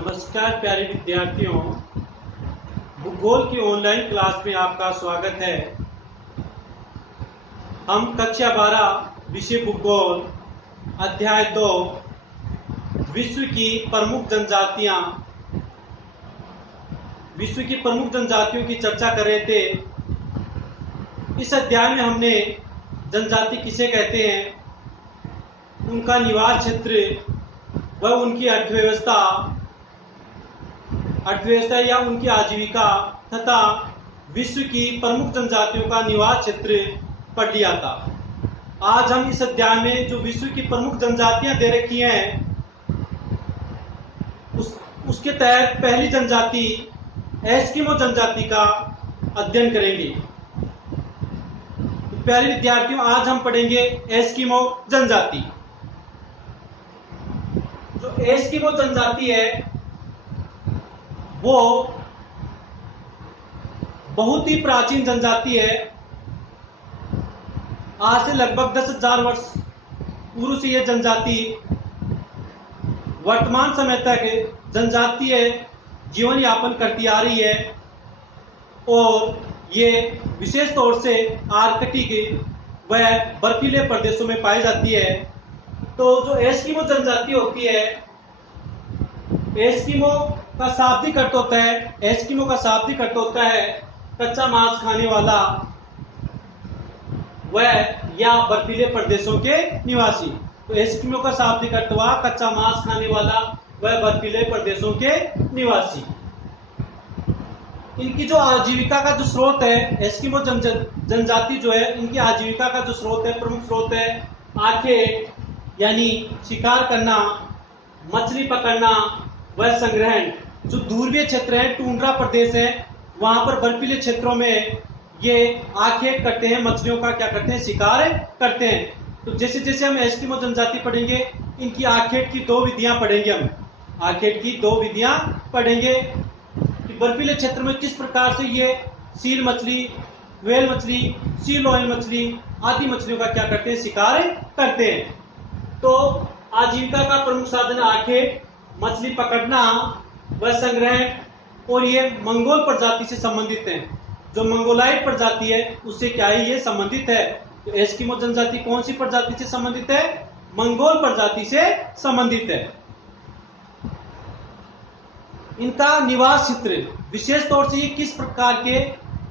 नमस्कार प्यारे विद्यार्थियों, भूगोल की ऑनलाइन क्लास में आपका स्वागत है। हम कक्षा 12 विषय भूगोल अध्याय 2 विश्व की प्रमुख जनजातियों की चर्चा कर रहे थे। इस अध्याय में हमने जनजाति किसे कहते हैं, उनका निवास क्षेत्र व उनकी अर्थव्यवस्था या उनकी आजीविका तथा विश्व की प्रमुख जनजातियों का निवास क्षेत्र पढ़ लिया था। आज हम इस अध्याय में जो विश्व की प्रमुख जनजातियां दे रखी हैं उसके तहत पहली जनजाति एस्किमो जनजाति का अध्ययन करेंगे। तो प्यारे विद्यार्थियों, आज हम पढ़ेंगे एस्किमो जनजाति। जो एस्किमो जनजाति है वो बहुत ही प्राचीन जनजाति है। आज से लगभग 10,000 वर्ष पूर्व से यह जनजाति वर्तमान समय तक जनजातीय जीवन यापन करती आ रही है और ये विशेष तौर से आर्कटिक व बर्फीले प्रदेशों में पाई जाती है। तो जो एस्किमो जनजाति होती है, एस्किमो का शाब्दिक अर्थ होता है कच्चा मांस खाने वाला व या बर्फीले प्रदेशों के निवासी। तो एस्किमो का शाब्दिक अर्थ हुआ कच्चा मांस खाने वाला व बर्फीले प्रदेशों के निवासी। इनकी जो आजीविका का जो स्रोत है, एस्किमो जनजाति जो है, इनकी आजीविका का जो स्रोत है, प्रमुख स्रोत है आखेट यानी शिकार करना, मछली पकड़ना व संग्रहण। जो ध्रुवीय क्षेत्र है, टुंड्रा प्रदेश है, वहां पर बर्फीले क्षेत्रों में ये आखेट करते हैं, मछलियों का क्या करते हैं, शिकार करते हैं। तो जैसे जैसे हम एस्किमो जनजाति पढ़ेंगे, इनकी आखेट की 2 विधियां पढ़ेंगे। हम आखेट की 2 विधियां पढ़ेंगे कि बर्फीले क्षेत्र में किस प्रकार से ये सील मछली, व्हेल मछली, सील ऑयल मछली आदि मछलियों का क्या करते हैं, शिकार करते हैं। तो आजीविका का प्रमुख साधन आखेट, मछली पकड़ना व संग्रहण, और ये मंगोल प्रजाति से संबंधित है। जो मंगोलाइड प्रजाति है उससे क्या है, ये संबंधित है। तो एस्किमो जनजाति कौन सी प्रजाति से संबंधित है, मंगोल प्रजाति से संबंधित है। इनका निवास क्षेत्र विशेष तौर से ये किस प्रकार के,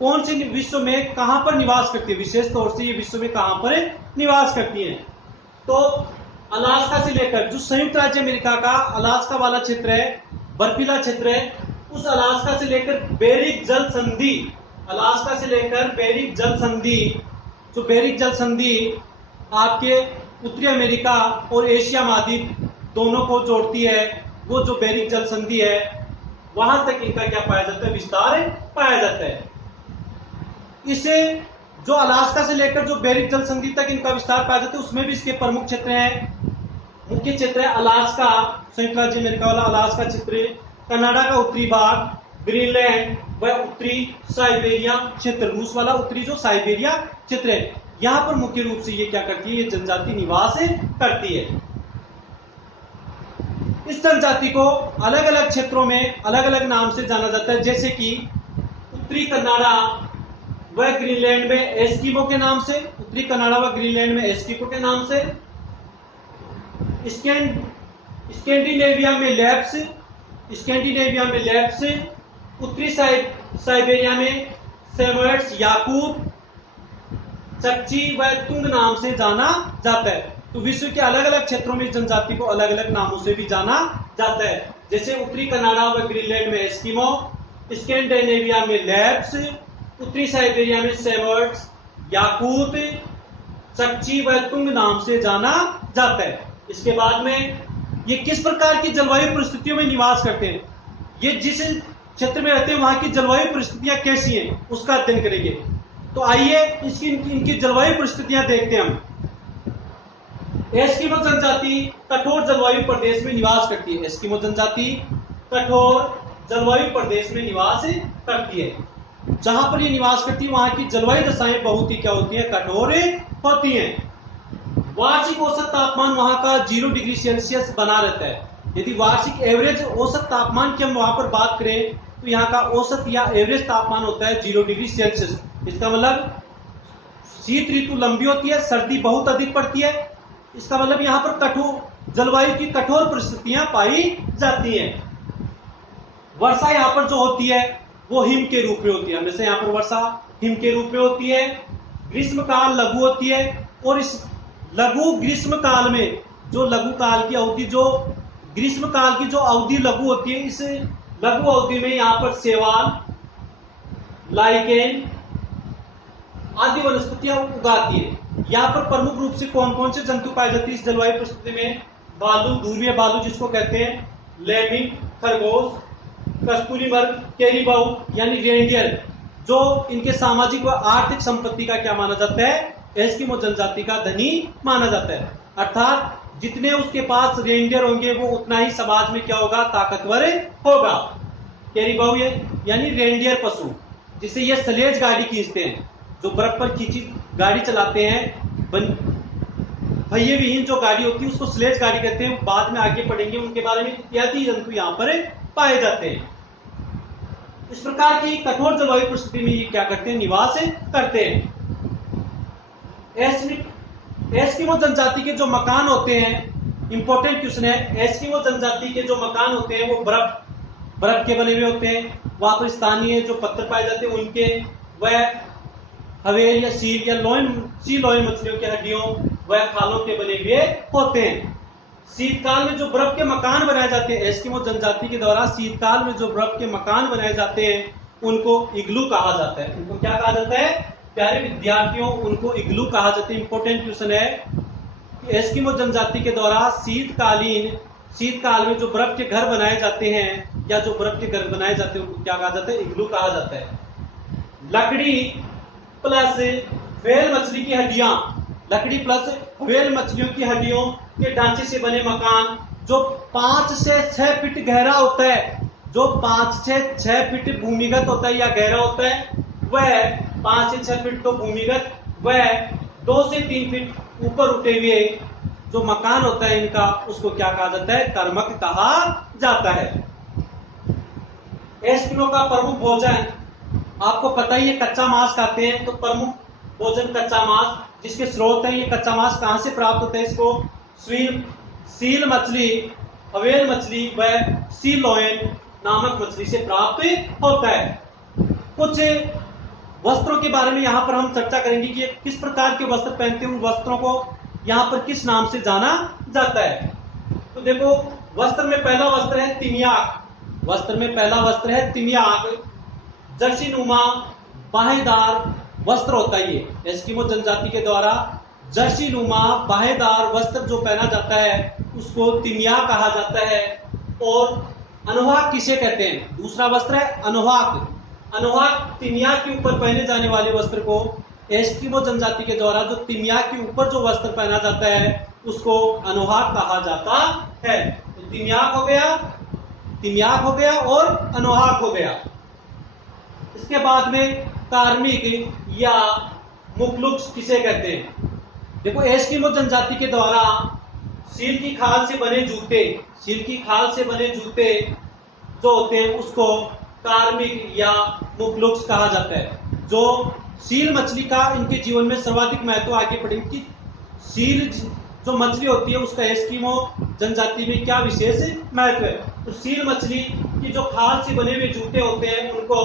कौन से विश्व में कहां पर निवास करती है, विशेष तौर से ये विश्व में कहां पर निवास करती है। तो अलास्का से लेकर जो संयुक्त राज्य अमेरिका का अलास्का वाला क्षेत्र है, बर्फीला क्षेत्र है, उस अलास्का से लेकर बेरिंग जल संधि, अलास्का से लेकर बेरिंग जल संधि, जो बेरिंग जल संधि आपके उत्तरी अमेरिका और एशिया महाद्वीप दोनों को जोड़ती है, वो जो बेरिंग जल संधि है, वहां तक इनका क्या पाया जाता है, विस्तार पाया जाता है। इसे जो अलास्का से लेकर जो बेरिंग जल संधि तक इनका विस्तार पाया जाता है, उसमें भी इसके प्रमुख क्षेत्र हैं। मुख्य क्षेत्र है अलास्का, संयुक्त राज्य अमेरिका वाला अलास्का क्षेत्र, कनाडा का उत्तरी भाग, ग्रीनलैंड व उत्तरी साइबेरिया क्षेत्र, रूस वाला उत्तरी जो साइबेरिया क्षेत्र है, यहां पर मुख्य रूप से ये क्या करती है, ये जनजाति निवास करती है। इस जनजाति को अलग अलग क्षेत्रों में अलग अलग नाम से जाना जाता है, जैसे कि उत्तरी कनाडा व ग्रीनलैंड में एस्किमो के नाम से, उत्तरी कनाडा व ग्रीनलैंड में एस्किमो के नाम से, स्कैंडिनेविया में लेप्स, उत्तरी साइबेरिया में सेमोएट्स, याकूब, चक्ची व तुंग नाम से जाना जाता है। तो विश्व के अलग अलग क्षेत्रों में जनजाति को अलग अलग नामों से भी जाना जाता है, जैसे उत्तरी कनाडा व ग्रीनलैंड में एस्किमो, स्कैंडिनेविया में लेप्स, उत्तरी साइबेरिया में सेमोएट्स, याकूत, चक्ची व तुंग नाम से जाना जाता है। इसके बाद में ये किस प्रकार की जलवायु परिस्थितियों में निवास करते हैं, ये जिस क्षेत्र में रहते हैं वहां की जलवायु परिस्थितियां कैसी हैं, उसका अध्ययन करेंगे। तो आइए इनकी जलवायु परिस्थितियां देखते हैं हम। एस्किमो जनजाति कठोर जलवायु प्रदेश में निवास करती है। एस्किमो जनजाति कठोर जलवायु प्रदेश में निवास करती है। जहां पर ये निवास करती है वहां की जलवायु दशाएं बहुत ही क्या होती है, कठोर होती हैं। वार्षिक औसत तापमान वहां का 0 डिग्री सेल्सियस बना रहता है। यदि वार्षिक एवरेज औसत तापमान की हम वहां पर बात करें तो यहाँ का औसत या एवरेज तापमान होता है 0 डिग्री सेल्सियस। इसका मतलब शीत ऋतु लंबी होती है, सर्दी बहुत अधिक पड़ती है। इसका मतलब यहाँ पर कठोर जलवायु की कठोर परिस्थितियां पाई जाती हैं। वर्षा यहाँ पर जो होती है वो हिम के रूप में होती है, हमेशा यहाँ पर वर्षा हिम के रूप में होती है। ग्रीष्म काल लघु होती है और इस लघु ग्रीष्म काल में जो लघु काल की अवधि, जो ग्रीष्म काल की जो अवधि लघु होती है, इस लघु अवधि में यहाँ पर शैवाल, लाइकेन आदि वनस्पतियां उगाती है। यहाँ पर प्रमुख रूप से कौन कौन से जंतु पाए जाते हैं इस जलवायु परिस्थिति में? भालू, ध्रुवीय भालू जिसको कहते हैं, लेमिंग खरगोश, कस्तूरी मृग, कैरीबाउ यानी रेंडियर, जो इनके सामाजिक व आर्थिक संपत्ति का क्या माना जाता है? एस्किमो जनजाति का धनी माना जाता है। अर्थात जितने उसके पास रेंडियर होंगे वो उतना ही समाज में क्या होगा? ताकतवर होगा। कैरीबाउ यानी रेंडियर पशु, जिसे ये स्लेज गाड़ी खींचते हैं, जो बर्फ पर खींची गाड़ी चलाते हैं, पहिए विहीन जो गाड़ी होती है उसको स्लेज गाड़ी कहते हैं। बाद में आगे पढ़ेंगे उनके बारे में। इत्यादि जंतु यहाँ पर पाए जाते हैं। इस प्रकार की कठोर जलवायु परिस्थिति में ये क्या करते हैं? निवास करते हैं। एस्किमो जनजाति के जो मकान होते हैं, इंपॉर्टेंट क्वेश्चन है, एस्किमो जनजाति के जो मकान होते हैं वो बर्फ के बने हुए होते हैं। वहां पर स्थानीय जो पत्थर पाए जाते हैं उनके, वह हवेल या सील या सी लोइन मछलियों की हड्डियों व खालों के बने हुए होते हैं। शीतकाल में जो बर्फ के मकान बनाए जाते हैं एस्किमो जनजाति के द्वारा, शीतकाल में जो बर्फ के मकान बनाए जाते हैं उनको इग्लू कहा जाता है। उनको क्या कहा जाता है प्यारे विद्यार्थियों? उनको इग्लू कहा जाता है। इंपॉर्टेंट क्वेश्चन है, एस्किमो जनजाति के द्वारा शीतकाल में जो बर्फ के घर बनाए जाते हैं या जो बर्फ के घर बनाए जाते हैं उनको क्या कहा जाता है? इग्लू कहा जाता है। लकड़ी प्लस व्हेल मछली की हड्डियां, लकड़ी प्लस व्हेल मछलियों की हड्डियों के ढांचे से बने मकान जो 5 से 6 फीट गहरा होता है, जो 5 से 6 फीट भूमिगत होता है या गहरा होता है, वह 5 से 6 फीट तो भूमिगत, वह 2 से 3 फीट ऊपर उठे हुए जो मकान होता है इनका, उसको क्या कहा जाता है? कर्मक कहा जाता है। एस्किमो का प्रमुख भोजन आपको पता ही है, कच्चा मांस खाते हैं। तो प्रमुख भोजन कच्चा मांस, जिसके स्रोत है ये कच्चा मांस कहां से प्राप्त होता है? इसको सील मछली, हवेल मछली व सी लोयन नामक मछली से प्राप्त होता है। कुछ वस्त्रों के बारे में यहाँ पर हम चर्चा करेंगे कि किस प्रकार के वस्त्र पहनते हैं, उन वस्त्रों को यहाँ पर किस नाम से जाना जाता है। तो देखो, वस्त्र में पहला वस्त्र है तिमियाक। वस्त्र में पहला वस्त्र है तिमियाक। जर्सी नुमा बाहेदार वस्त्र होता है ये। एस्किमो जनजाति के द्वारा जर्सी नुमा बाहेदार वस्त्र जो पहना जाता है उसको तिमियाक कहा जाता है। और अनुहाक किसे कहते हैं? दूसरा वस्त्र है अनुहाक। अनुहाक तिमियाक के ऊपर पहने जाने वाले वस्त्र को एस्किमो जनजाति के द्वारा जो तिमियाक के ऊपर जो वस्त्र पहना जाता है उसको अनुहाक कहा जाता है। तो तिमियाक हो गया और अनुहाक हो गया। इसके बाद में कार्मिक या मुखलुक्स किसे कहते हैं? देखो, एस्किमो जनजाति के द्वारा सील की खाल से बने जूते जो होते हैं उसको कार्मिक या मुखलुक्स कहा जाता है। जो सील मछली का इनके जीवन में सर्वाधिक महत्व, आगे पढ़ेंगे कि सील जो मछली होती है उसका एस्किमो जनजाति में क्या विशेष महत्व है। तो सील मछली की जो खाल से बने हुए जूते होते हैं उनको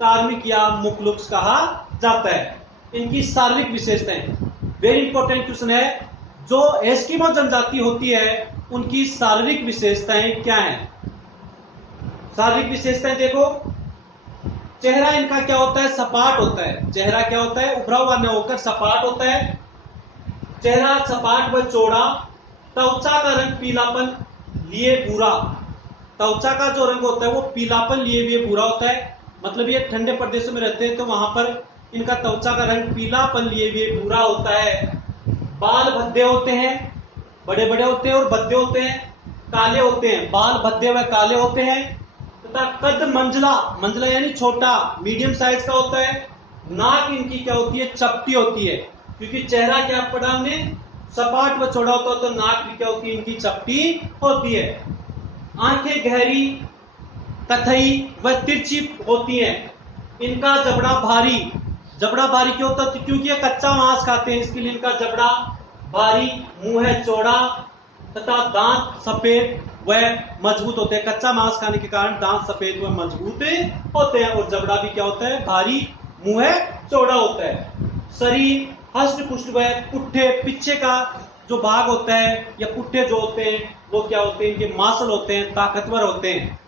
कार्मिक या मुखलुक्स कहा जाता है। इनकी शारीरिक विशेषताएं, वेरी इंपॉर्टेंट क्वेश्चन है, जो एस्किमो जनजाति होती है उनकी शारीरिक विशेषताएं क्या हैं? शारीरिक विशेषताएं देखो, चेहरा इनका क्या होता है? सपाट होता है। चेहरा क्या होता है? उभरा हुआ न होकर सपाट होता है। चेहरा सपाट व चौड़ा। त्वचा का रंग पीलापन लिए भूरा। त्वचा का जो रंग होता है वो पीलापन लिए हुए भूरा होता है। मतलब ये ठंडे प्रदेशों में रहते हैं तो वहां पर इनका त्वचा का रंग पीलापन लिए हुए भूरा होता है। बाल भद्दे होते हैं, बड़े बड़े होते हैं, और भद्दे होते हैं, काले होते हैं। बाल भद्दे व काले होते हैं। तथा कद मंजला यानी छोटा, मीडियम साइज का होता है। नाक इनकी क्या होती है? चपटी होती है, क्योंकि चेहरा क्या पढ़ा हमने? सपाट व चौड़ा होता है, तो नाक भी क्या होती है? इनकी चपटी होती है। आंखें गहरी, कथई व तिरछी होती हैं। इनका जबड़ा भारी, जबड़ा भारी क्यों होता है? क्योंकि ये कच्चा मांस खाते हैं, इसके लिए इनका जबड़ा भारी, मुंह है चौड़ा तथा दांत सफेद व मजबूत होते हैं। कच्चा मांस खाने के कारण दांत सफेद व मजबूत होते हैं और जबड़ा भी क्या होता है? भारी, मुंह है चौड़ा होता है। शरीर हष्ट पुष्ट व पुट्ठे, पीछे का जो भाग होता है या पुट्ठे जो होते हैं वो क्या होते हैं? इनके मांसल होते हैं, ताकतवर होते हैं।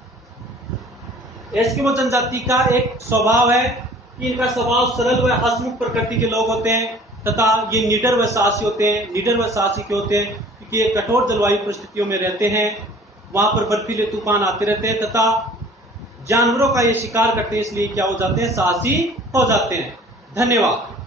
एस्किमो जनजाति का एक स्वभाव है कि इनका स्वभाव सरल व हंसमुख प्रकृति के लोग होते हैं तथा ये निडर व साहसी होते हैं। निडर व साहसी क्यों होते हैं? क्योंकि ये कठोर जलवायु परिस्थितियों में रहते हैं, वहां पर बर्फीले तूफान आते रहते हैं तथा जानवरों का ये शिकार करते हैं, इसलिए क्या हो जाते हैं? साहसी हो जाते हैं। धन्यवाद।